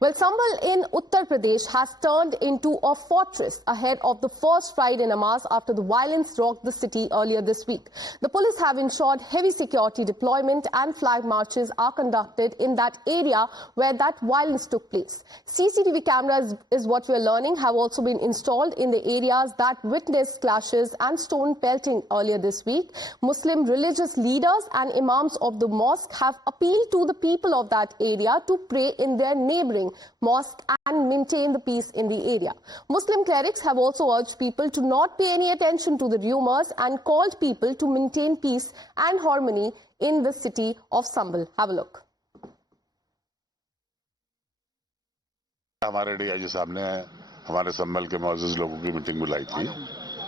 Well, Sambhal in Uttar Pradesh has turned into a fortress ahead of the first Friday Namaz after the violence rocked the city earlier this week. The police have ensured heavy security deployment and flag marches are conducted in that area where that violence took place. CCTV cameras, is what we are learning, have also been installed in the areas that witnessed clashes and stone pelting earlier this week. Muslim religious leaders and imams of the mosque have appealed to the people of that area to pray in their neighbouring mosque and maintain the peace in the area. Muslim clerics have also urged people to not pay any attention to the rumours and called people to maintain peace and harmony in the city of Sambhal. Have a look. हमारे DIG साहब ने हमारे संभल के मौजूद लोगों की meeting बुलाई थी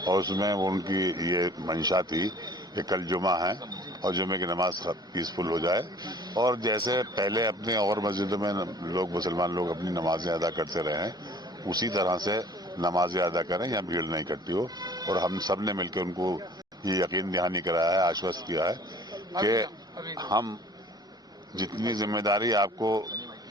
और उसमें उनकी ये मंशा थी कि कल जुमा है और जुमे की नमाज पीसफुल हो जाए और जैसे पहले अपने और मस्जिदों में लोग मुसलमान लोग अपनी नमाजें अदा करते रहे हैं उसी तरह से नमाजें अदा करें या भीड़ नहीं इकट्ठी हो। और हम सब ने मिलकर उनको ये यकीन दहानी कराया है, आश्वस्त किया है कि हम जितनी जिम्मेदारी आपको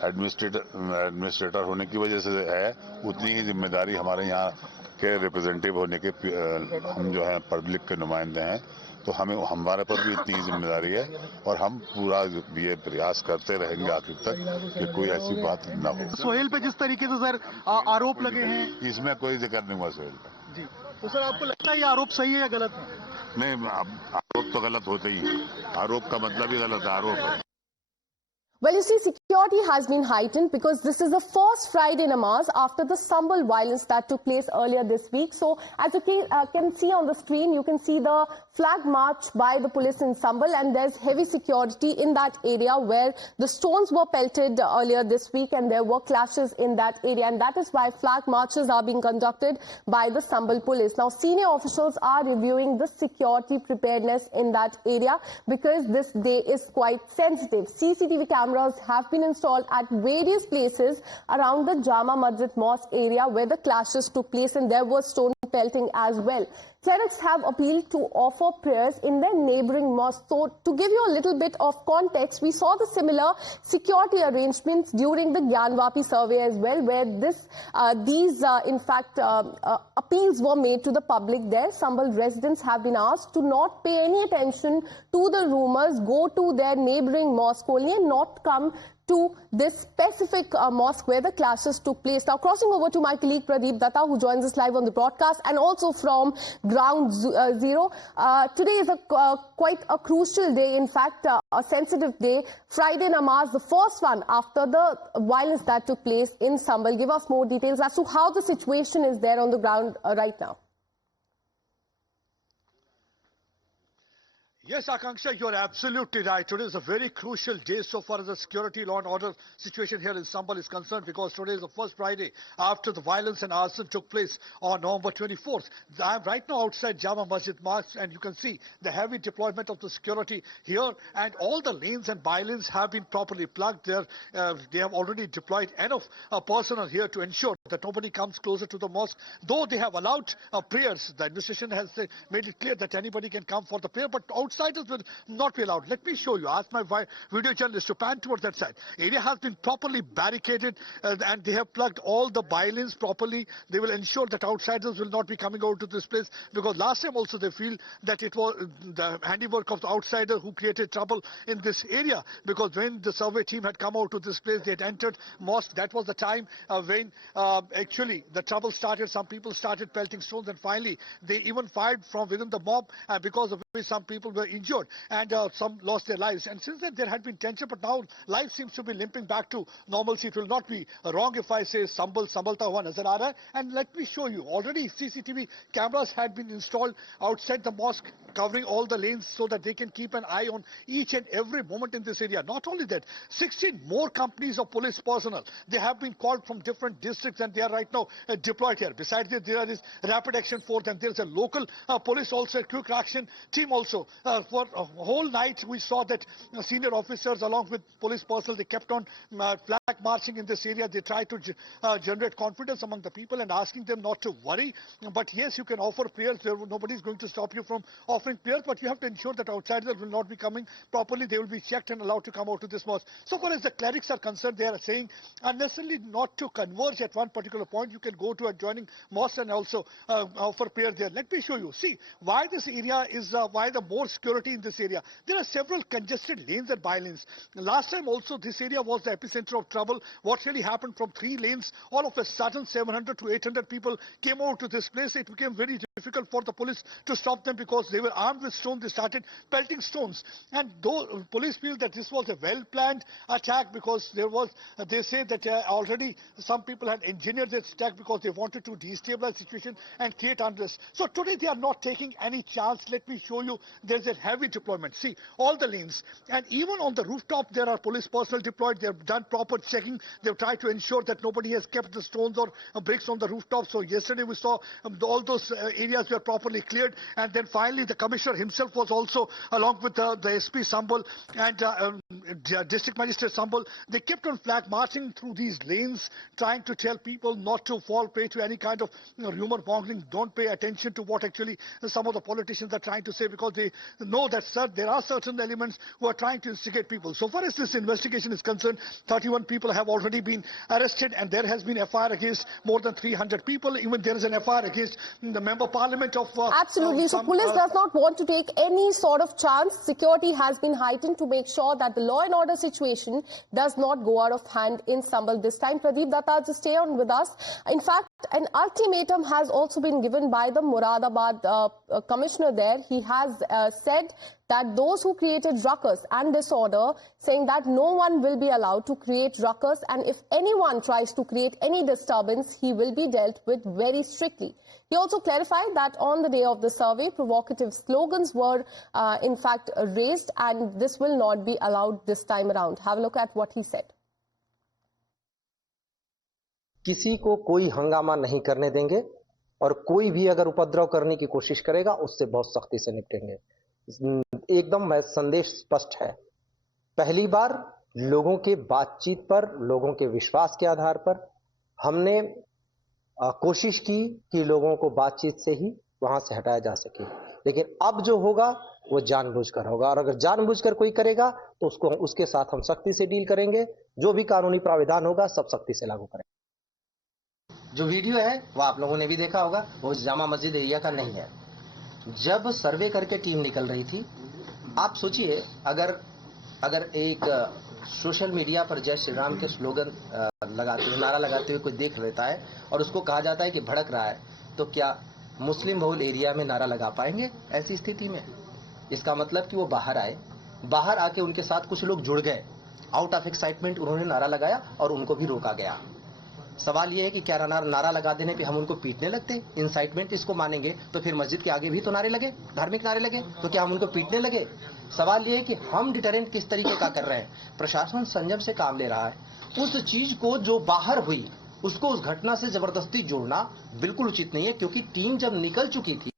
एडमिनिस्ट्रेटर होने की वजह से है उतनी ही जिम्मेदारी हमारे यहाँ के रिप्रेजेंटेटिव होने के हम जो है पब्लिक के नुमाइंदे हैं, तो हमारे पर भी इतनी जिम्मेदारी है और हम पूरा ये प्रयास करते रहेंगे आखिर तक कि कोई ऐसी बात न हो। सोहेल पे जिस तरीके से सर आरोप लगे हैं, इसमें कोई जिक्र नहीं हुआ सोहेल का जी, तो सर आपको लगता है ये आरोप सही है या गलत है? नहीं, आरोप तो गलत होते ही, आरोप का मतलब ही गलत है, आरोप है। Well, you see, security has been heightened because this is the first Friday Namaz after the Sambhal violence that took place earlier this week. So, as you can see on the screen, you can see the flag march by the police in Sambhal, and there's heavy security in that area where the stones were pelted earlier this week and there were clashes in that area, and that is why flag marches are being conducted by the Sambhal police. Now, senior officials are reviewing the security preparedness in that area because this day is quite sensitive. CCTV cameras have been installed at various places around the Jama Masjid mosque area where the clashes took place, and there was stone pelting as well. Clerics have appealed to offer prayers in their neighbouring mosque. So, to give you a little bit of context, we saw the similar security arrangements during the Gyanvapi survey as well, where these appeals were made to the public there. Sambhal residents have been asked to not pay any attention to the rumours, go to their neighbouring mosque only and not come to this specific mosque where the clashes took place. Now, crossing over to my colleague Pradeep Dutta, who joins us live on the broadcast and also from Ground Zero. Today is quite a crucial day, in fact, a sensitive day. Friday Namaz, the first one after the violence that took place in Sambhal. Give us more details as to how the situation is there on the ground right now. Yes, Akanksha, you're absolutely right. Today is a very crucial day so far as the security, law and order situation here in Sambhal is concerned, because today is the first Friday after the violence and arson took place on November 24th. I'm right now outside Jama Masjid mosque, and you can see the heavy deployment of the security here, and all the lanes and by-lanes have been properly plugged there. They have already deployed enough personnel here to ensure that nobody comes closer to the mosque. Though they have allowed prayers, the administration has made it clear that anybody can come for the prayer, but outsiders will not be allowed. Let me show you. Ask my video journalist to pan towards that side. Area has been properly barricaded and they have plugged all the by-lanes properly. They will ensure that outsiders will not be coming over to this place, because last time also they feel that it was the handiwork of the outsider who created trouble in this area, because when the survey team had come out to this place, they had entered mosque. That was the time when actually the trouble started. Some people started pelting stones, and finally they even fired from within the mob, because of which some people were injured and some lost their lives. And since then there had been tension, but now life seems to be limping back to normalcy. It will not be wrong if I say Sambhal ta hua nazar aa raha hai. And let me show you, already CCTV cameras had been installed outside the mosque, covering all the lanes so that they can keep an eye on each and every moment in this area. Not only that, 16 more companies of police personnel, they have been called from different districts and they are right now deployed here. Besides this, there is rapid action force, and there is a local police also, a quick action team also. For a whole night, we saw that senior officers along with police personnel, they kept on flag marching in this area. They tried to generate confidence among the people and asking them not to worry. But yes, you can offer prayers. Nobody is going to stop you from offering prayers, but you have to ensure that outsiders will not be coming properly. They will be checked and allowed to come out to this mosque. So far as the clerics are concerned, they are saying unnecessarily not to converge at one particular point. You can go to adjoining mosque and also offer prayer there. Let me show you. See why this area is, why the more security in this area. There are several congested lanes and by-lanes. Last time also this area was the epicenter of trouble. What really happened, from 3 lanes, all of a sudden 700 to 800 people came out to this place. It became very difficult for the police to stop them because they were armed with stones. They started pelting stones. And though police feel that this was a well-planned attack, because there was, they say that already some people had engineered this attack because they wanted to destabilize the situation and create unrest. So today they are not taking any chance. Let me show you. There's a heavy deployment. See, all the lanes. And even on the rooftop, there are police personnel deployed. They've done proper checking. They've tried to ensure that nobody has kept the stones or bricks on the rooftop. So yesterday we saw all those areas were properly cleared. And then finally the commissioner himself was also, along with the SP Sambhal and district magistrate Sambhal, they kept on flag marching through these lanes, trying to tell people not to fall prey to any kind of rumor mongering. Don't pay attention to what actually some of the politicians are trying to say, because they know that there are certain elements who are trying to instigate people. So far as this investigation is concerned, 31 people have already been arrested, and there has been FIR against more than 300 people. Even there is an FIR against the member parliament of absolutely. So police does not want to take any sort of chance. Security has been heightened to make sure that the law and order situation does not go out of hand in Sambhal this time. Pradeep Dutta, just stay on with us. In fact, an ultimatum has also been given by the Muradabad commissioner there. He has said that those who created ruckus and disorder, saying that no one will be allowed to create ruckus, and if anyone tries to create any disturbance, he will be dealt with very strictly. He also clarified that on the day of the survey, provocative slogans were in fact raised, and this will not be allowed this time around. Have a look at what he said. किसी को कोई हंगामा नहीं करने देंगे, और कोई भी अगर उपद्रव करने की कोशिश करेगा उससे बहुत सख्ती से निपटेंगे। एकदम संदेश स्पष्ट है। पहली बार लोगों के बातचीत पर, लोगों के विश्वास के आधार पर हमने कोशिश की कि लोगों को बातचीत से ही वहां से हटाया जा सके, लेकिन अब जो होगा वो जानबूझकर होगा, और अगर जानबूझकर कोई करेगा तो उसके साथ हम सख्ती से डील करेंगे। जो भी कानूनी प्राविधान होगा सब सख्ती से लागू करेंगे। जो वीडियो है वो आप लोगों ने भी देखा होगा, वो जामा मस्जिद एरिया का नहीं है। जब सर्वे करके टीम निकल रही थी, आप सोचिए अगर एक सोशल मीडिया पर जय श्री राम के स्लोगन लगाते हुए, नारा लगाते हुए कोई देख लेता है और उसको कहा जाता है कि भड़क रहा है, तो क्या मुस्लिम बहुल एरिया में नारा लगा पाएंगे? ऐसी स्थिति में इसका मतलब कि वो बाहर आए, बाहर आके उनके साथ कुछ लोग जुड़ गए, आउट ऑफ एक्साइटमेंट उन्होंने नारा लगाया और उनको भी रोका गया। सवाल ये है कि क्या नारा लगा देने पे हम उनको पीटने लगते? इंसाइटमेंट इसको मानेंगे तो फिर मस्जिद के आगे भी तो नारे लगे, धार्मिक नारे लगे, तो क्या हम उनको पीटने लगे? सवाल ये है कि हम डिटरेंट किस तरीके का कर रहे हैं। प्रशासन संयम से काम ले रहा है। उस चीज को जो बाहर हुई उसको उस घटना से जबरदस्ती जोड़ना बिल्कुल उचित नहीं है, क्योंकि टीम जब निकल चुकी थी।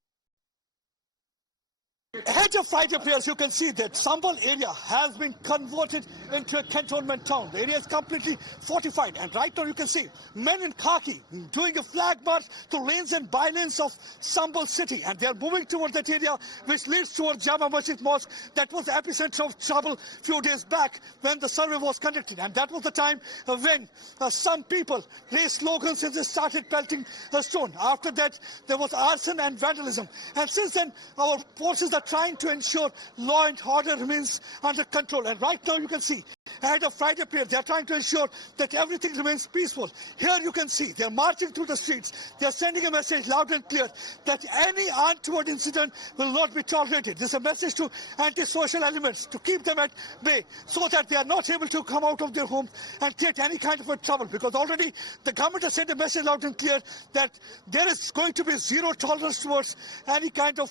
Ahead of Friday prayers, you can see that Sambhal area has been converted into a cantonment town. The area is completely fortified, and right now you can see men in khaki doing a flag march through lanes and by-lanes of Sambhal city, and they are moving towards that area which leads towards Jama Masjid mosque. That was the epicenter of trouble a few days back when the survey was conducted, and that was the time when some people raised slogans and they started pelting a stone. After that, there was arson and vandalism, and since then our forces are trying to ensure law and order remains under control. And right now you can see, ahead of Friday prayer, they are trying to ensure that everything remains peaceful. Here you can see they are marching through the streets. They are sending a message loud and clear that any untoward incident will not be tolerated. This is a message to anti-social elements to keep them at bay, so that they are not able to come out of their homes and create any kind of a trouble. Because already the government has sent a message loud and clear that there is going to be zero tolerance towards any kind of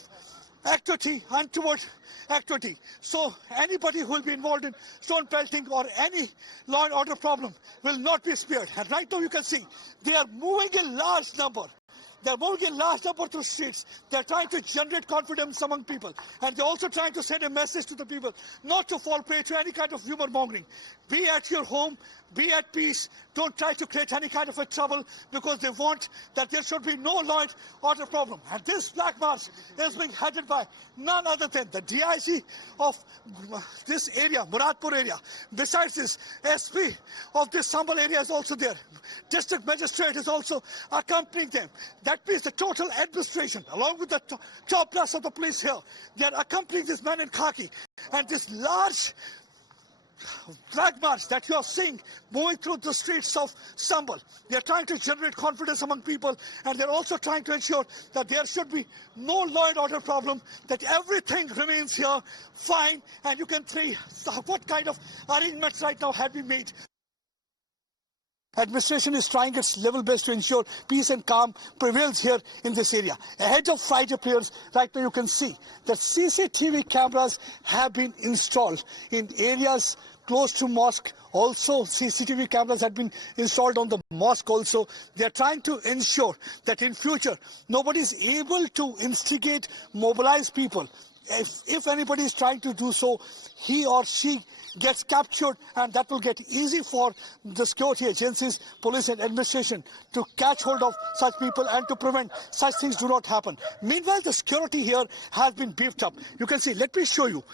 activity, untoward activity. So anybody who will be involved in stone pelting or any law and order problem will not be spared. And right now you can see they are moving in large number. They're moving in large number through streets. They're trying to generate confidence among people. And they're also trying to send a message to the people not to fall prey to any kind of rumor mongering. Be at your home, be at peace. Don't try to create any kind of a trouble because they want that there should be no law and order problem. And this black march is being headed by none other than the DIC of this area, Muradpur area. Besides this, SP of this Sambhal area is also there. District magistrate is also accompanying them. That means the total administration, along with the top brass of the police here, they are accompanying this man in khaki. And this large flag march that you are seeing moving through the streets of Sambhal. They are trying to generate confidence among people, and they're also trying to ensure that there should be no law and order problem, that everything remains here fine, and you can see what kind of arrangements right now have been made. Administration is trying its level best to ensure peace and calm prevails here in this area. Ahead of Friday prayers, right now you can see that CCTV cameras have been installed in areas close to mosque. Also, CCTV cameras have been installed on the mosque also. They are trying to ensure that in future, nobody is able to instigate, mobilize people. If anybody is trying to do so, he or she gets captured, and that will get easy for the security agencies, police and administration to catch hold of such people and to prevent such things do not happen. Meanwhile, the security here has been beefed up. You can see, let me show you.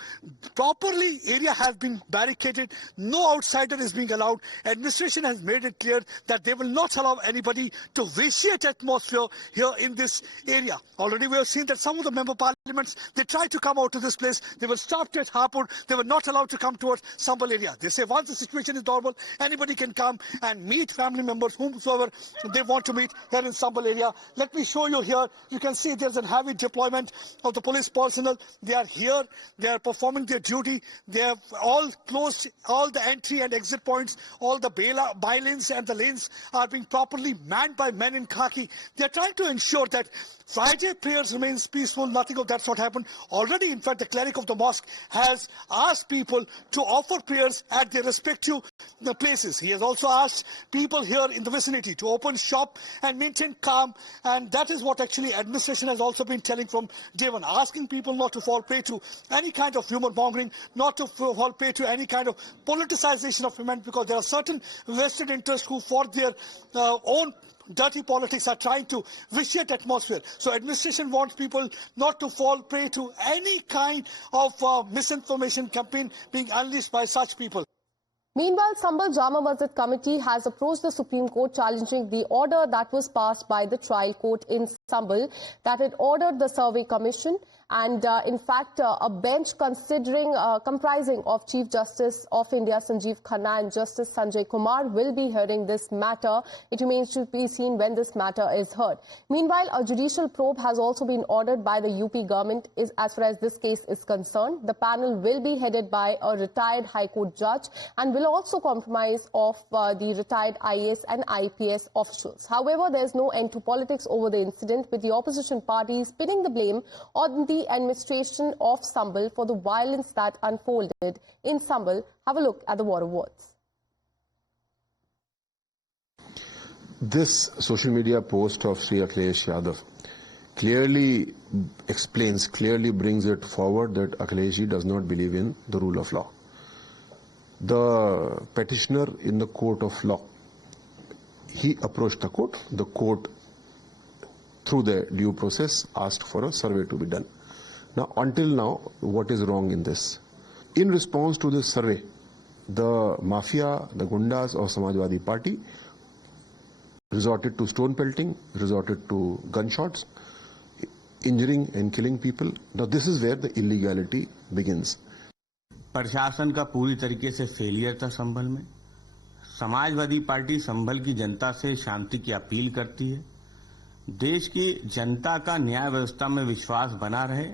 Properly, area has been barricaded. No outsider is being allowed. Administration has made it clear that they will not allow anybody to vitiate atmosphere here in this area. Already we have seen that some of the member parliaments, they tried to come out to this place. They were stopped at Hapur. They were not allowed to come towards Sambhal area. They say once the situation is normal, anybody can come and meet family members, whomsoever they want to meet here in Sambhal area. Let me show you here. You can see there's a heavy deployment of the police personnel. They are here. They are performing their duty. They have all closed all the entry and exit points. All the by-lanes and the lanes are being properly manned by men in khaki. They are trying to ensure that Friday prayers remains peaceful. Nothing of that sort happened. Already, in fact, the cleric of the mosque has asked people to offer prayers at their respective places. He has also asked people here in the vicinity to open shop and maintain calm, and that is what actually administration has also been telling from day one, asking people not to fall prey to any kind of rumor mongering, not to fall prey to any kind of politicization of women, because there are certain vested interests who for their own dirty politics are trying to vitiate atmosphere. So administration wants people not to fall prey to any kind of misinformation campaign being unleashed by such people. Meanwhile, Sambhal Jama Masjid committee has approached the Supreme Court challenging the order that was passed by the trial court in Sambhal that had ordered the survey commission. And in fact, a bench comprising of Chief Justice of India Sanjeev Khanna and Justice Sanjay Kumar will be hearing this matter. It remains to be seen when this matter is heard. Meanwhile, a judicial probe has also been ordered by the UP government as far as this case is concerned. The panel will be headed by a retired High Court judge and will also comprise of the retired IAS and IPS officials. However, there is no end to politics over the incident, with the opposition parties pinning the blame on the administration of Sambhal for the violence that unfolded in Sambhal. Have a look at the war of words. This social media post of Sri Akhilesh Yadav clearly explains, clearly brings it forward that Akhilesh does not believe in the rule of law. The petitioner in the court of law, he approached the court through the due process asked for a survey to be done. Now, until now, what is wrong in this? In response to this survey, the mafia, the gundas of Samajwadi Party resorted to stone pelting, resorted to gunshots, injuring and killing people. Now, this is where the illegality begins. प्रशासन का पूरी तरीके से failure था संभल में। Samajwadi party संभल की जनता से शांति की अपील करती है। देश की जनता का न्याय व्यवस्था में विश्वास बना रहे।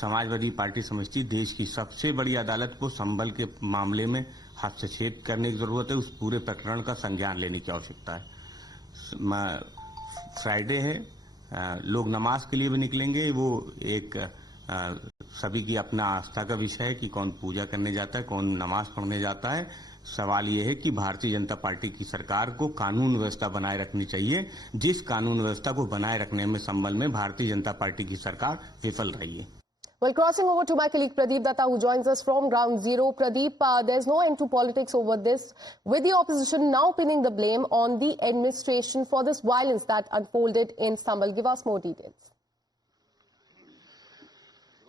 समाजवादी पार्टी समझती देश की सबसे बड़ी अदालत को संभल के मामले में हस्तक्षेप करने की जरूरत है। उस पूरे प्रकरण का संज्ञान लेने की आवश्यकता है। फ्राइडे है, लोग नमाज के लिए भी निकलेंगे। वो एक सभी की अपना आस्था का विषय है कि कौन पूजा करने जाता है, कौन नमाज पढ़ने जाता है। सवाल ये है कि भारतीय जनता पार्टी की सरकार को कानून व्यवस्था बनाए रखनी चाहिए, जिस कानून व्यवस्था को बनाए रखने में संबल में भारतीय जनता पार्टी की सरकार विफल रही है। Well, crossing over to my colleague Pradeep Dutta, who joins us from Ground Zero. Pradeep, there's no end to politics over this, with the opposition now pinning the blame on the administration for this violence that unfolded in Sambhal. Give us more details.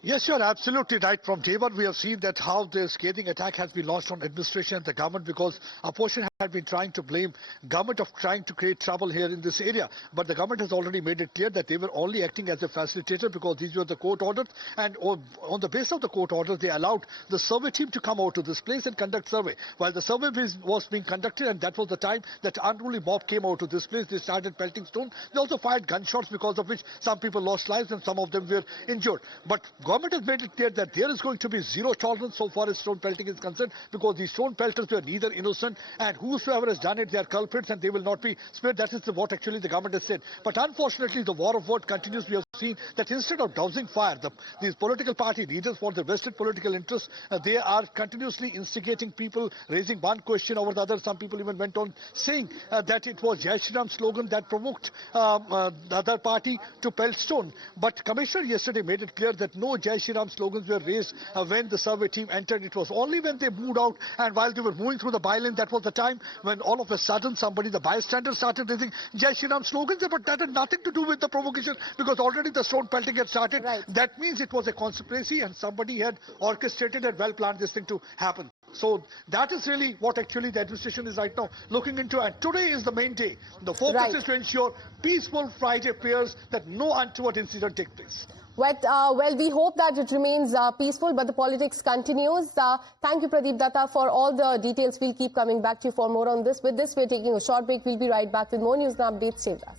Yes, you're absolutely right. From day one, we have seen that how the scathing attack has been launched on administration and the government, because opposition had been trying to blame government of trying to create trouble here in this area. But the government has already made it clear that they were only acting as a facilitator because these were the court orders, and on the basis of the court orders, they allowed the survey team to come out to this place and conduct survey. While the survey was being conducted, and that was the time that unruly mob came out to this place, they started pelting stone. They also fired gunshots, because of which some people lost lives and some of them were injured. But government has made it clear that there is going to be zero tolerance so far as stone pelting is concerned, because these stone pelters were neither innocent, and whosoever has done it, they are culprits and they will not be spared. That is what actually the government has said. But unfortunately, the war of word continues. We have seen that instead of dousing fire, these political party leaders, for their vested political interests, they are continuously instigating people, raising one question over the other. Some people even went on saying that it was Jai Shri Ram slogan that provoked the other party to pelt stone. But Commissioner yesterday made it clear that no Jai Shri Ram slogans were raised when the survey team entered. It was only when they moved out, and while they were moving through the byline, that was the time when all of a sudden somebody, the bystander, started raising Jai Shri Ram slogans. But that had nothing to do with the provocation, because already the stone pelting had started. Right. That means it was a conspiracy and somebody had orchestrated and well planned this thing to happen. So that is really what actually the administration is right now looking into, and today is the main day. The focus is to ensure peaceful Friday prayers, that no untoward incident take place. Well, we hope that it remains peaceful, but the politics continues. Thank you, Pradeep Dutta, for all the details. We'll keep coming back to you for more on this. With this, we're taking a short break. We'll be right back with more news and updates. Stay with us.